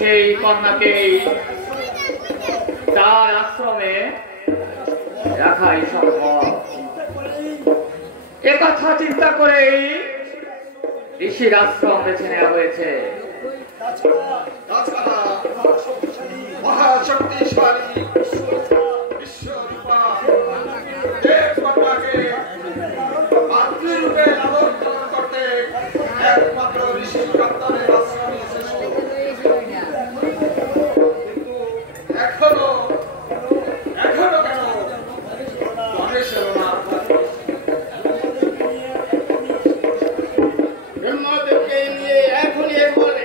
সেই কন্যাকে তার আশ্রমে রাখাই সম্ভব। একথা চিন্তা করেই ঋষির আশ্রম বেছে নেওয়া হয়েছে। মহাশক্তিশালী বিশ্বরূপা দেবকন্যাকে মাতৃরূপে লালন পালন করতে একমাত্র ঋষি কাপ্তানের আশ্রমই শ্রেষ্ঠ। কিন্তু এখনো কেন মহেশের না ব্রহ্মদেবকে নিয়ে এখনই বলে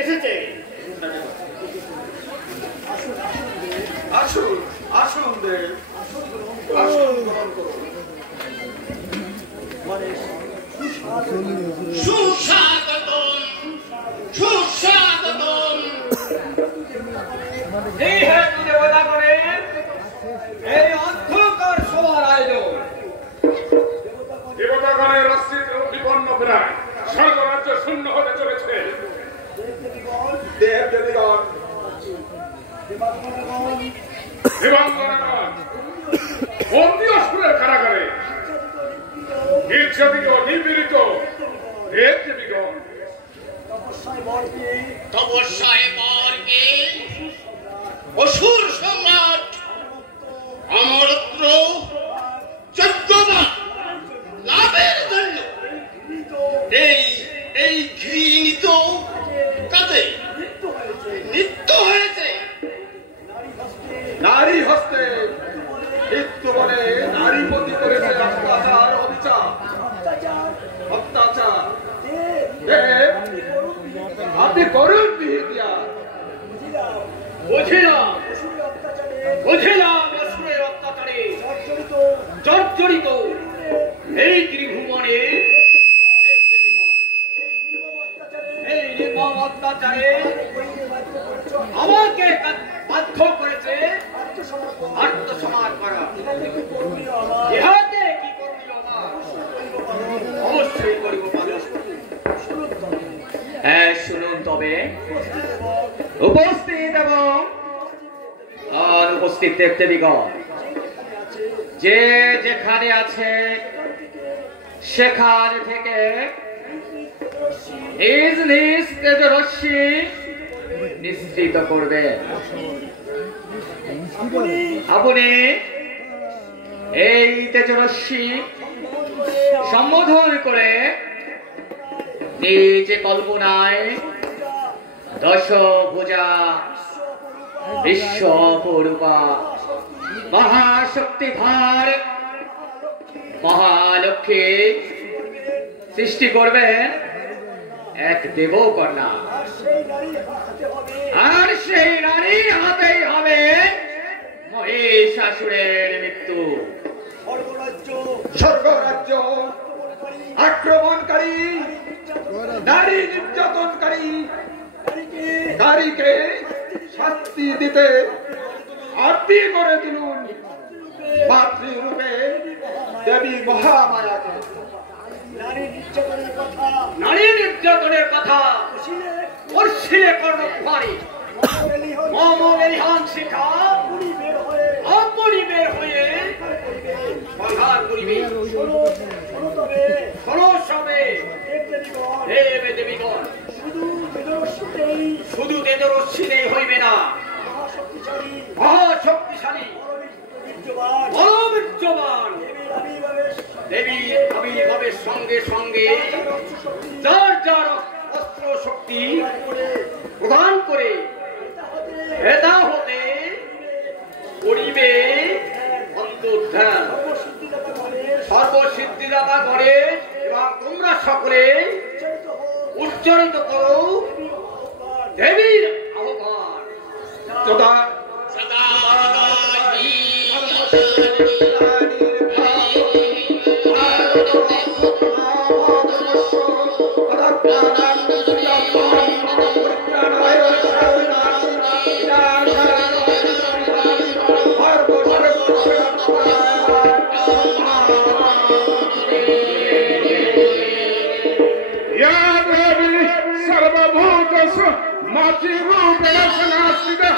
এসেছে। আসুন আসুন দেব, আসুন গ্রহণ করুন। সুস্বাগতম সুস্বাগতম। এই হেতু দেবতা করে এই অন্ধকার সভার আয়োজন। দেবতাগণের রাষ্ট্রের বিপন্ন প্রায় স্বর্গরাজ্য শূন্য হতে চলেছে। দেব দেবীগণ বন্দী অসুরের কারাগারে নির্যাতিত নিপীড়িত দেব দেবীগণ তপস্যায় বরকে অসুর সম্রাট অমরত্ব যজ্ঞবান লাভের জন্য এই ঘৃণিত কাজে নিত্য হয়েছে। নারী হস্তে মৃত্যু বলে নারী প্রতি করেছে অত্যাচার অবিচার অত্যাচার। আপনি করুন বিহিতিয়া বুঝিলাম অসুরের অত্যাচারে জর্জরিত এই ত্রিভুবনে এই নির্মম অত্যাচারে আমাকে বাধ্য করেছে আত্মসমার করা। ইহাতে কি করবি আমার? অবশ্যই করিব পালন। হ্যাঁ, শুনুন তবে উপস্থিত এবং অনুপস্থিত দেবদেবীগণ, যে যেখানে আছে সেখান থেকে নিজ নিজ তেজরশ্মি নিঃসৃত করবে। আপনি এই তেজরশ্মি সম্বোধন করে নিজে কল্পনায় দশভুজা বিশ্বপরূপা মহাশক্তিধর মহালক্ষ্মী সৃষ্টি করবেন এক দেবকন্যা। আর সেই নারীর হাতেই হবে মহিষাসুরের মৃত্যু। স্বর্গরাজ্য আক্রমণকারী নারী নির্যাতনকারী নারীকে শাস্তি দিতে আপনি করে দিলুন মাতৃরূপে দেবী মহামায়াকে। নারী নির্যাতনের কথা পড়ছিলে কর্ণকুমারী মমলিহান শিখা আপনি বের হয়ে সংহার করিবে। দেব দেবীগণ শুধু তেজরশ্মিতেই হইবে না, মহাশক্তিশালী বলবীর্যবান দেবী আবির্ভাবের সঙ্গে সঙ্গে যার যার অস্ত্র শক্তি প্রদান করে হেতা হতে করিবে অন্তর্ধান। সর্বসিদ্ধিদাতা গণেশ এবং তোমরা সকলে উচ্চারিত করো দেবীর আহ্বান। তথা সদা মাতৃরূপেণ সংস্থিতা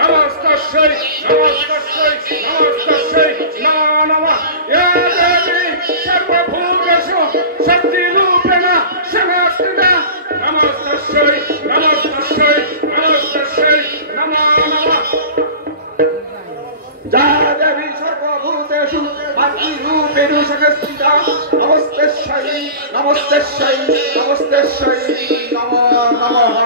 নমস্তস্যৈ নমস্তস্যৈ নমস্তস্যৈ নমো নমঃ ইয়া দেবী সর্বভূতেষু শক্তিরূপেণ সংস্থিতা নমস্তস্যৈ নমস্তস্যৈ নমস্তস্যৈ নমো নমঃ যা দেবী সর্বভূতেষু মাতৃরূপেণ সংস্থিতা নমস্তস্যৈ নমস্তস্যৈ নমস্তস্যৈ নমো নমঃ